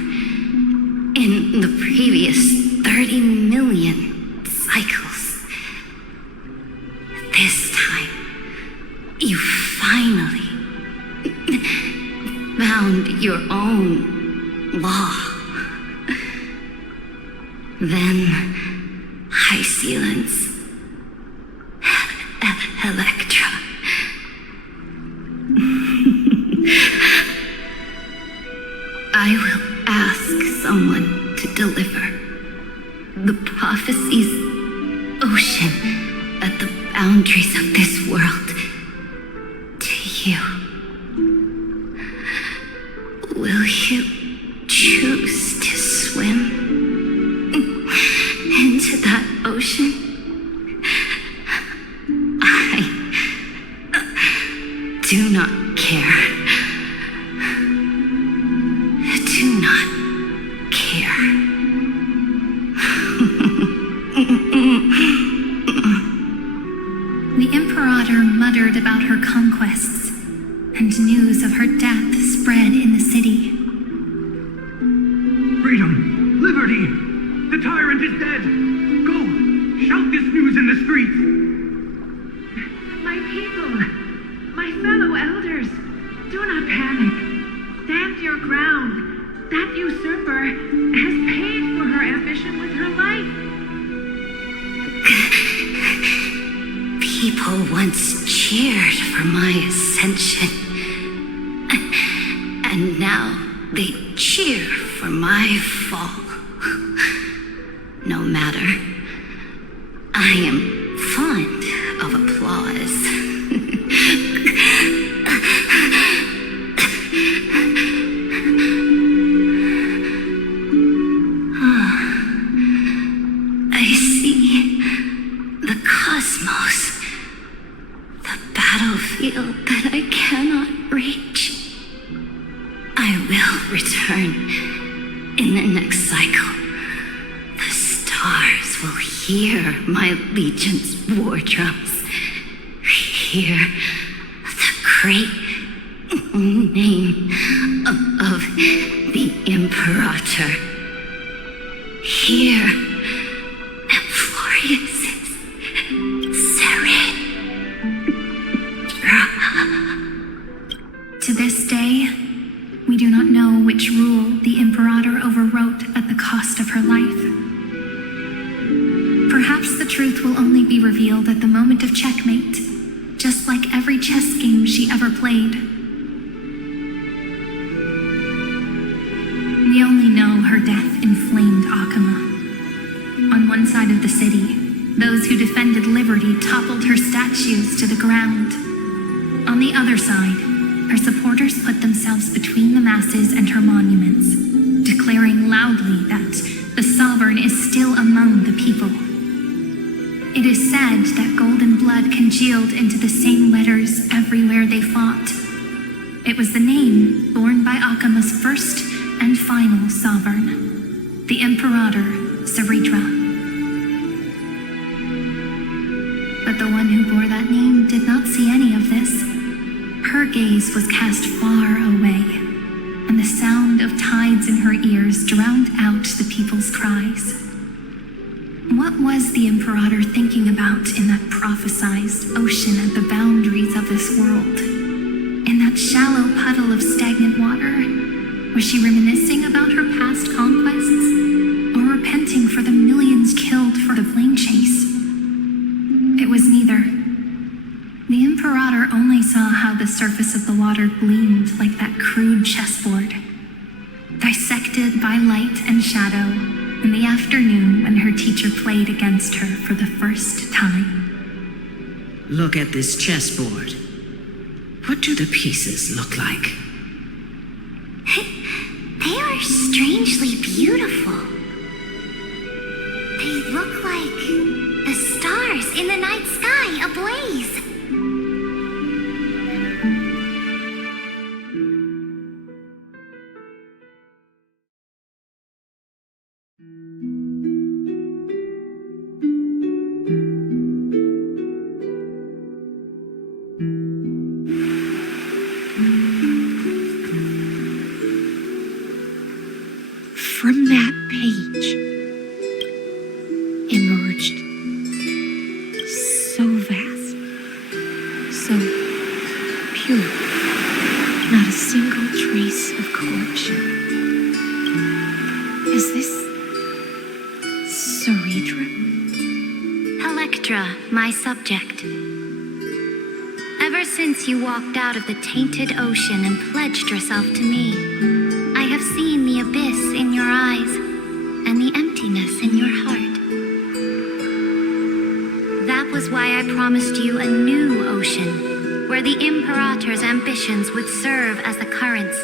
in the previous 30 million cycles, your own law. Then High Sealants, Electra. I will ask someone to deliver the prophecy's ocean at the boundaries of this world to you. Will you choose to swim into that ocean? I do not care. Do not care. The Imperator muttered about her conquests, and news of her death spread in the city. Freedom! Liberty! The tyrant is dead! Go! Shout this news in the streets! My people! My fellow elders! Do not panic! Stand your ground! That usurper has paid for her ambition with her life! People once cheered for my ascension, and now they cheer for my fall. No matter. I am fond of applause. I see the cosmos, the battlefield that I cannot reach. I will return in the next cycle. The stars will hear my legion's war drums, hear the great name of the Imperator, hear Amphoreus' serie. To this day, we do not know which rule the Imperator overwrote at the cost of her life. Perhaps the truth will only be revealed at the moment of checkmate, just like every chess game she ever played. We only know her death inflamed Akama. On one side of the city, those who defended liberty toppled her statues to the ground. On the other side, her supporters put themselves between the masses and her monuments, declaring loudly that the sovereign is still among the people. It is said that golden blood congealed into the same letters everywhere they fought. It was the name borne by Akama's first and final sovereign, the Imperator Saritra. But the one who bore that name did not see any of this. Her gaze was cast far away, and the sound of tides in her ears drowned out the people's cries. What was the Imperator thinking about in that prophesized ocean at the boundaries of this world? In that shallow puddle of stagnant water? Was she reminiscing about her past conquests? Or repenting for the millions killed for the flame chase? It was neither. The Imperator only saw how the surface of the water gleamed like that crude chessboard, dissected by light and shadow in the afternoon when her teacher played against her for the first time. Look at this chessboard. What do the pieces look like? They are strangely beautiful. They look like the stars in the night sky ablaze. From that page emerged so vast, so pure, not a single trace of color. Electra, my subject. Ever since you walked out of the tainted ocean and pledged yourself to me, I have seen the abyss in your eyes and the emptiness in your heart. That was why I promised you a new ocean, where the Imperator's ambitions would serve as the currents,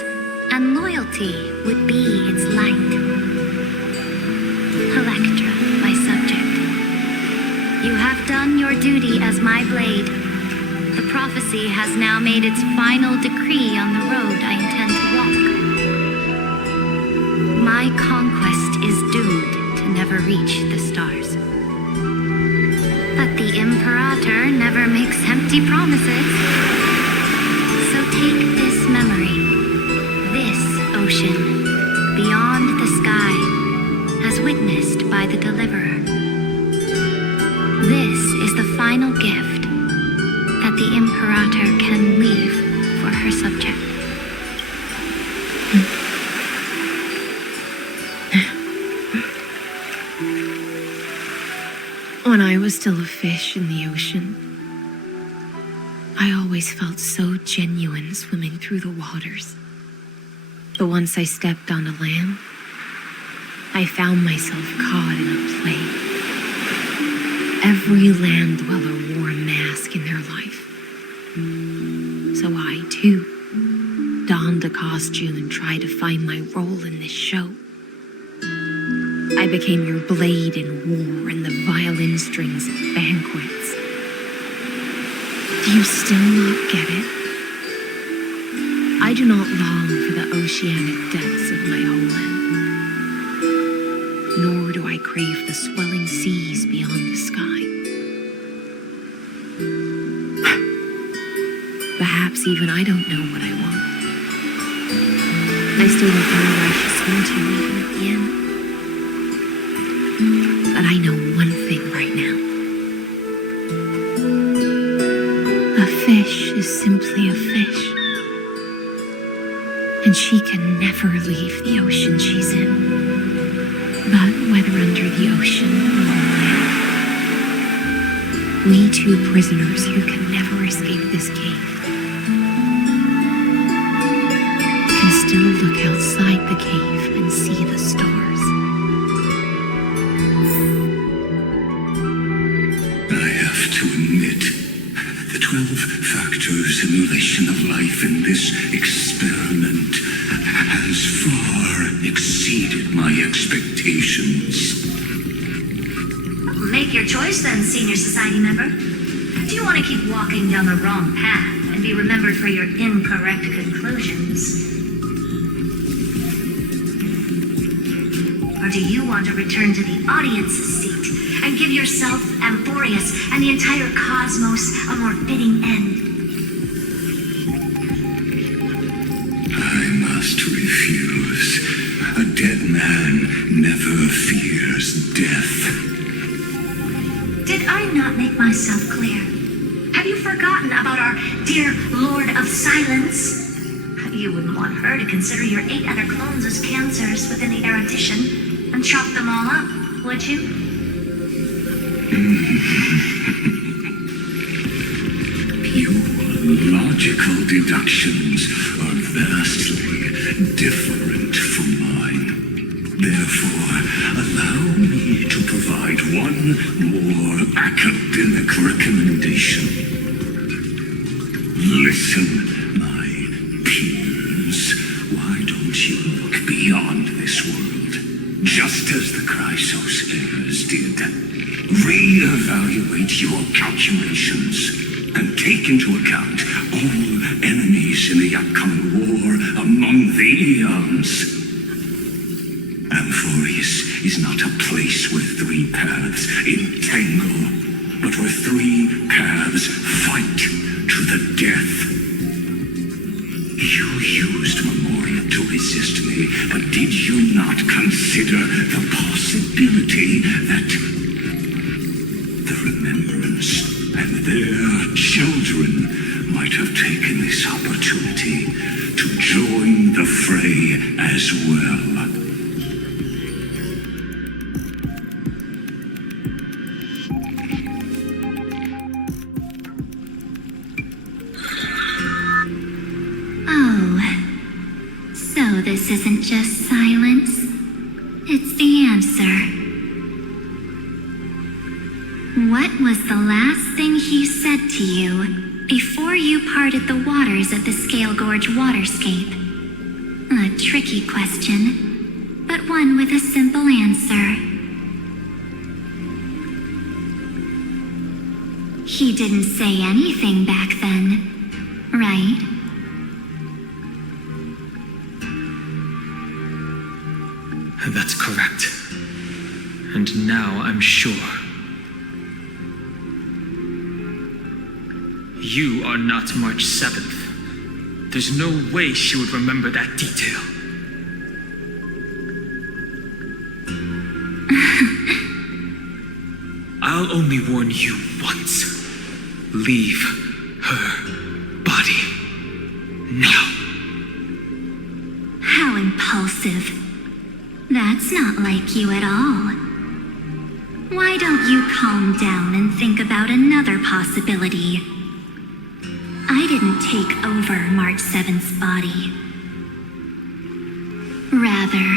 and loyalty would be its light. Electra, my subject, you have done your duty as my blade. The prophecy has now made its final decree on the road I intend to walk. My conquest is doomed to never reach the stars. But the Imperator never makes empty promises. So take this memory, this ocean, beyond the sky, as witnessed by the Deliverer. This is the final gift that the Imperator can leave for her subject. When I was still a fish in the ocean, I always felt so genuine swimming through the waters. But once I stepped onto land, I found myself caught in a play. Every land dweller wore a mask in their life. So I, too, donned a costume and tried to find my role in this show. I became your blade in war and the violin strings at banquets. Do you still not get it? I do not long for the oceanic depths of my homeland, nor do I crave the swelling seas beyond the sky. Perhaps even I don't know what I want. I still don't know where I should swim to even at the end. But I know one thing right now. A fish is simply a fish. And she can never leave the ocean she's in. But whether under the ocean or on land, we two prisoners who can never escape this cave can still look outside the cave and see the stars. To admit, the 12-factor simulation of life in this experiment has far exceeded my expectations. Make your choice then, senior society member. Do you want to keep walking down the wrong path and be remembered for your incorrect conclusions? Or do you want to return to the audience's seat and give yourself, Amphoreus, and the entire cosmos a more fitting end? I must refuse. A dead man never fears death. Did I not make myself clear? Have you forgotten about our dear Lord of Silence? You wouldn't want her to consider your 8 other clones as cancers within the erudition and chop them all up, would you? Your logical deductions are vastly different from mine. Therefore, allow me to provide one more academic recommendation. Listen, my peers. Why don't you look beyond this world, just as the Chrysos heirs did? Re-evaluate your calculations and take into account all enemies in the upcoming war among the eons. Amphoreus is not a place where 3 paths entangle, but where 3 paths fight to the death. You used Memorial to resist me, but did you not consider the possibility that the Remembrance and their children might have taken this opportunity to join the fray as well? know this isn't just silence. It's the answer. What was the last thing he said to you before you parted the waters of the Scale Gorge waterscape? A tricky question, but one with a simple answer. He didn't say anything back then, right? That's correct. And now I'm sure. You are not March 7th. There's no way she would remember that detail. I'll only warn you once. Leave her body now. How impulsive. That's not like you at all. Why don't you calm down and think about another possibility? I didn't take over March 7th's body. Rather,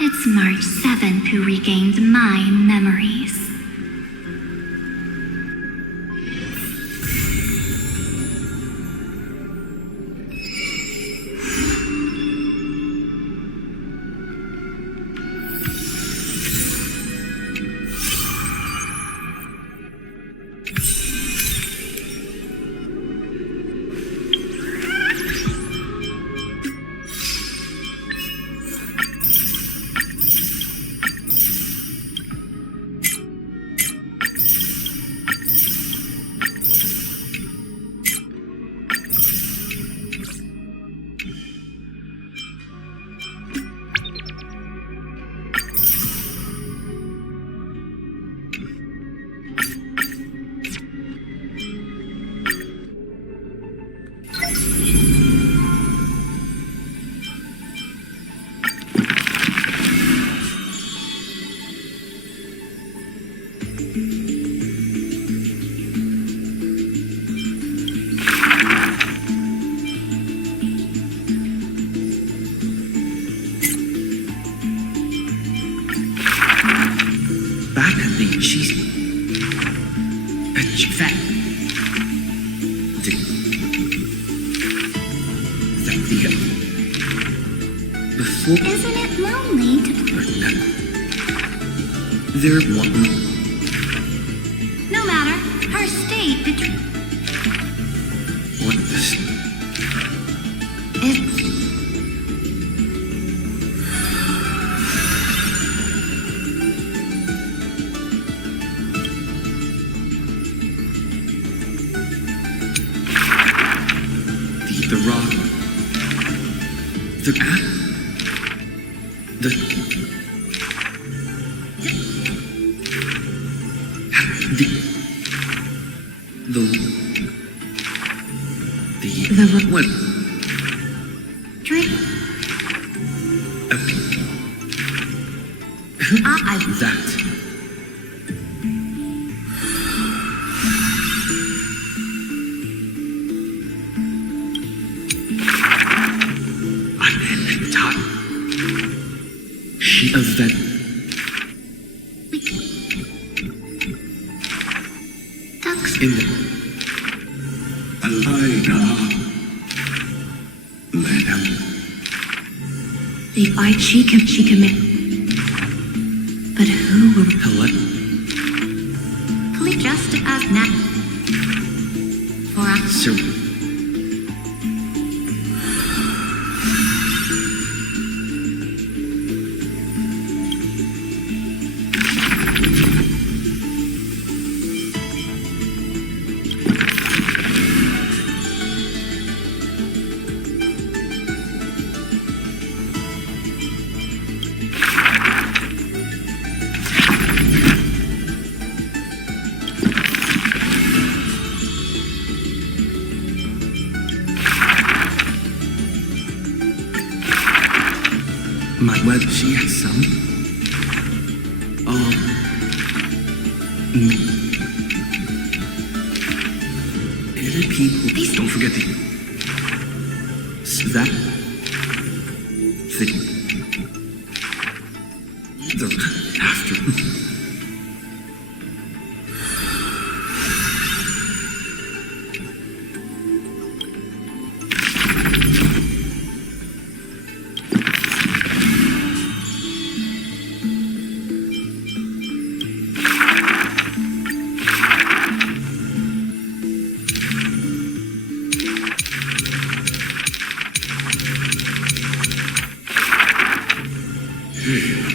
it's March 7th who regained my memories. Isn't it lonely to... There one. No matter. Her state between... What this? The rock. The what? Drink. That. She of that. Ducks. In the. She can make. But who would... Hello? Please just as net. For us. So... My web, she has some. Other people. Please don't forget the. That.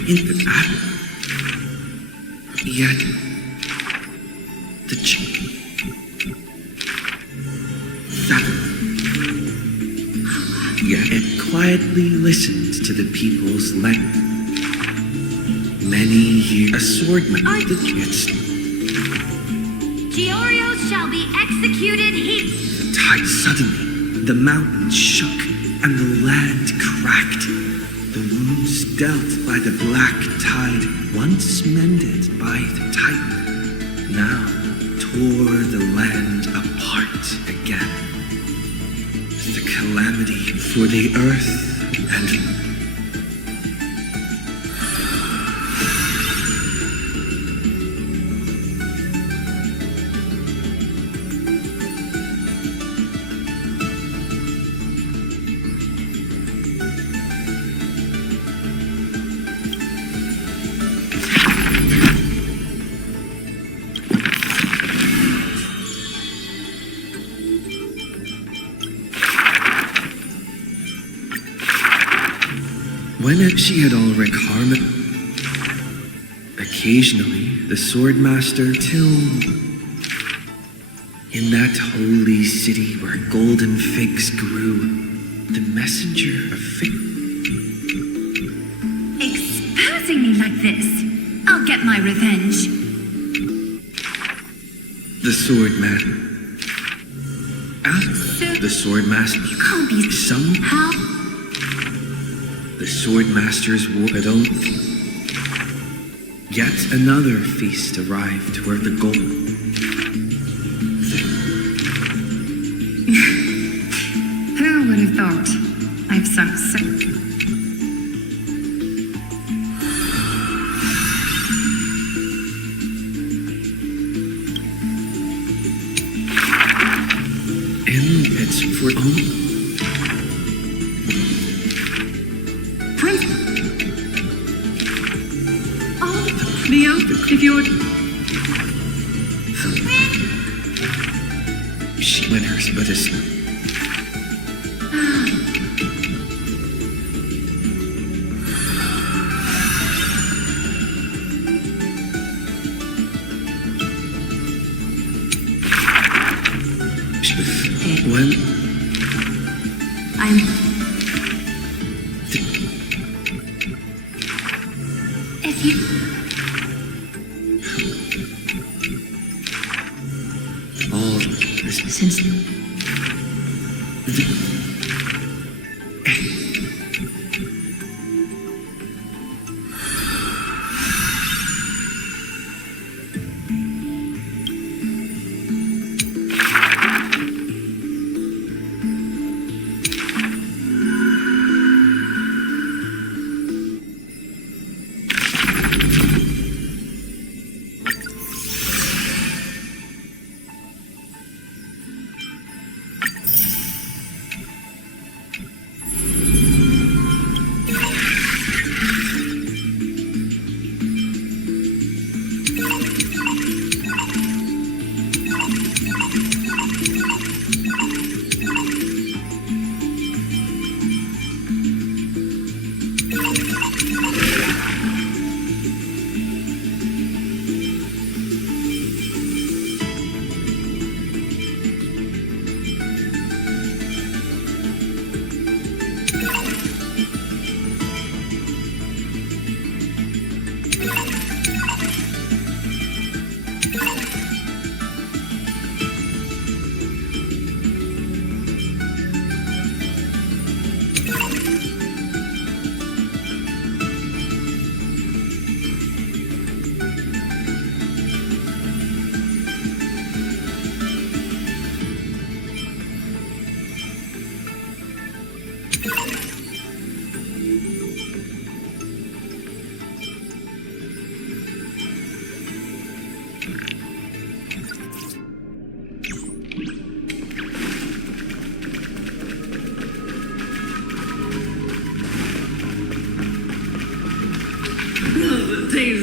In the battle. Yet the Yet it quietly listens to the people's language. Many years a swordman the gets. Giorgio shall be executed here. The tide suddenly, the mountains shook and the land cracked. The wounds dealt by the black tide, once mended by the Titan, now tore the land apart again. The calamity for the earth and when she had already harmed, occasionally the swordmaster till in that holy city where golden figs grew, the messenger of Exposing me like this, I'll get my revenge. the swordman. The swordmaster. You can't be somehow. The swordmaster's war had owned. Yet another feast arrived where the gold. Who would have thought? I've sunk so. In its for own. Leo, if you're... She winners, but it's... When... If you... all Since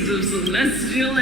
of celestial